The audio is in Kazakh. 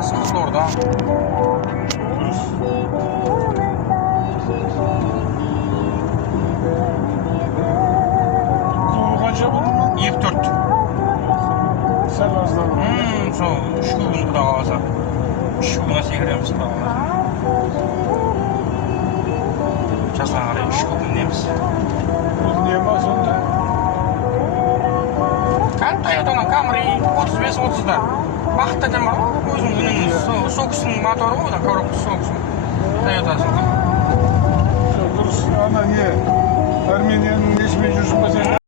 Trası Kızılorda. Kulu kaça buldun lan? 24. Sen az daha buldun. Сол 3 күн құда қаласа. 3 күнге секіреміз құда қаласа. Жазға қарай 3 күндеміз. Бұл не ма сонда? Toyota'ның Camry 35-30'da. Бақытты адам бар ғой, өзіміздің сол кісінің моторы ғой, коробкасы сол кісінің. Toyota'сының. Дұрыс, ана не? Арменияның несімен жүрсің ба сен?